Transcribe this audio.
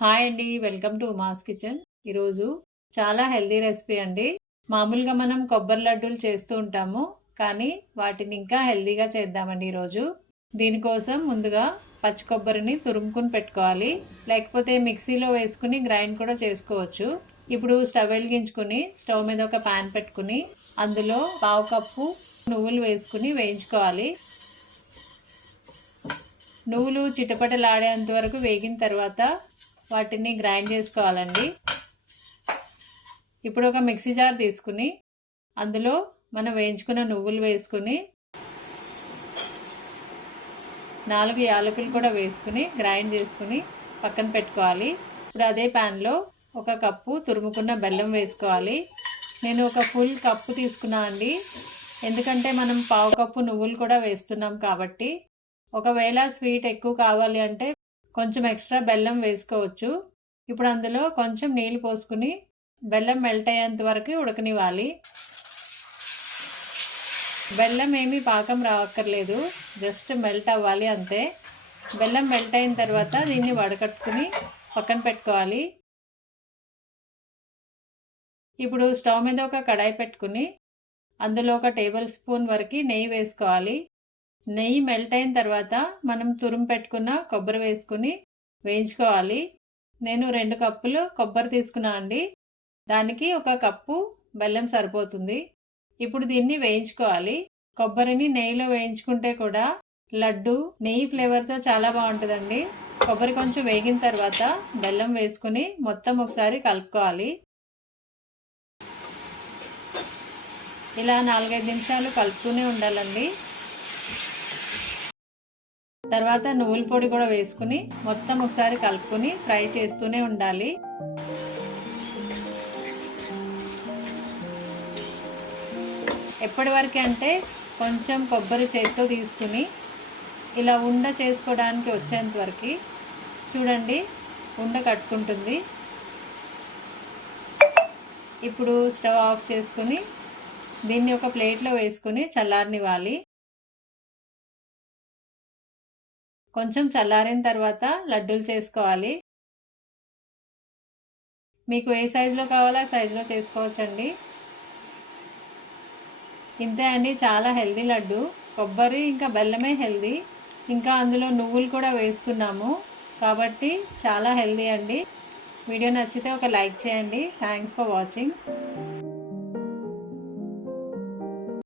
Hi అండి welcome to mass kitchen. ఈరోజు చాలా హెల్దీ రెసిపీ అండి. మామూలుగా మనం కొబ్బరి లడ్డూలు చేస్తూ ఉంటాము కానీ వాటిని ఇంకా హెల్దీగా చేద్దామండి ఈరోజు. దీనికోసం ముందుగా పచ్చి కొబ్బరిని తురుముకుని పెట్టుకోవాలి. లేకపోతే మిక్సీలో వేసుకుని గ్రైండ్ కూడా చేసుకోవచ్చు. ఇప్పుడు స్టవ్ వెలిగించుకుని స్టవ్ మీద ఒక ప్యాన్ పెట్టుకుని అందులో పావు కప్పు నువ్వులు వేసుకుని వేయించుకోవాలి. నువ్వులు చిటపటలాడేంత వరకు వేగిన తర్వాత వాటిని గ్రైండ్ చేసుకోవాలండి. ఇప్పుడు ఒక మిక్సీ జార్ తీసుకుని అందులో మనం వేయించుకున్న నువ్వులు వేసుకుని నాలుగు యాలకులు కూడా వేసుకుని గ్రైండ్ చేసుకుని పక్కన పెట్టుకోవాలి. ఇప్పుడు అదే ప్యాన్లో ఒక కప్పు తురుముకున్న బెల్లం వేసుకోవాలి. నేను ఒక ఫుల్ కప్పు తీసుకున్నా అండి. ఎందుకంటే మనం పావు కప్పు నువ్వులు కూడా వేస్తున్నాం కాబట్టి. ఒకవేళ స్వీట్ ఎక్కువ కావాలి అంటే కొంచెం ఎక్స్ట్రా బెల్లం వేసుకోవచ్చు. ఇప్పుడు అందులో కొంచెం నీళ్ళు పోసుకుని బెల్లం మెల్ట్ అయ్యేంత వరకు ఉడకనివ్వాలి. బెల్లం ఏమీ పాకం రావక్కర్లేదు జస్ట్ మెల్ట్ అవ్వాలి అంతే. బెల్లం మెల్ట్ అయిన తర్వాత దీన్ని వడకట్టుకుని పక్కన పెట్టుకోవాలి. ఇప్పుడు స్టవ్ మీద ఒక కడాయి పెట్టుకుని అందులో ఒక టేబుల్ స్పూన్ వరకు నెయ్యి వేసుకోవాలి. నెయ్యి మెల్ట్ అయిన తర్వాత మనం తురుము పెట్టుకున్న కొబ్బరి వేసుకుని వేయించుకోవాలి. నేను రెండు కప్పులు కొబ్బరి తీసుకున్నా అండి. దానికి ఒక కప్పు బెల్లం సరిపోతుంది. ఇప్పుడు దీన్ని వేయించుకోవాలి. కొబ్బరిని నెయ్యిలో వేయించుకుంటే కూడా లడ్డు నెయ్యి ఫ్లేవర్తో చాలా బాగుంటుందండి. కొబ్బరి కొంచెం వేగిన తర్వాత బెల్లం వేసుకుని మొత్తం ఒకసారి కలుపుకోవాలి. ఇలా నాలుగైదు నిమిషాలు కలుపుతూనే ఉండాలండి. తర్వాత నువ్వుల పొడి కూడా వేసుకుని మొత్తం ఒకసారి కలుపుకొని ఫ్రై చేస్తూనే ఉండాలి. ఎప్పటి వరకు అంటే కొంచెం కొబ్బరి చేతితో తీసుకుని ఇలా ఉండ చేసుకోవడానికి వచ్చేంత వరకు చూడండి ఉండ కట్టుకుంటుంది. ఇప్పుడు స్టవ్ ఆఫ్ చేసుకుని దీన్ని ఒక ప్లేట్లో వేసుకుని చల్లారనివ్వాలి. కొంచెం చల్లారిన తర్వాత లడ్డూలు చేసుకోవాలి. మీకు ఏ సైజులో కావాలో ఆ సైజులో చేసుకోవచ్చండి. ఇంతే అండి చాలా హెల్దీ లడ్డు. కొబ్బరి ఇంకా బెల్లమే హెల్దీ. ఇంకా అందులో నువ్వులు కూడా వేస్తున్నాము. కాబట్టి చాలా హెల్దీ అండి. వీడియో నచ్చితే ఒక లైక్ చేయండి. Thanks for watching.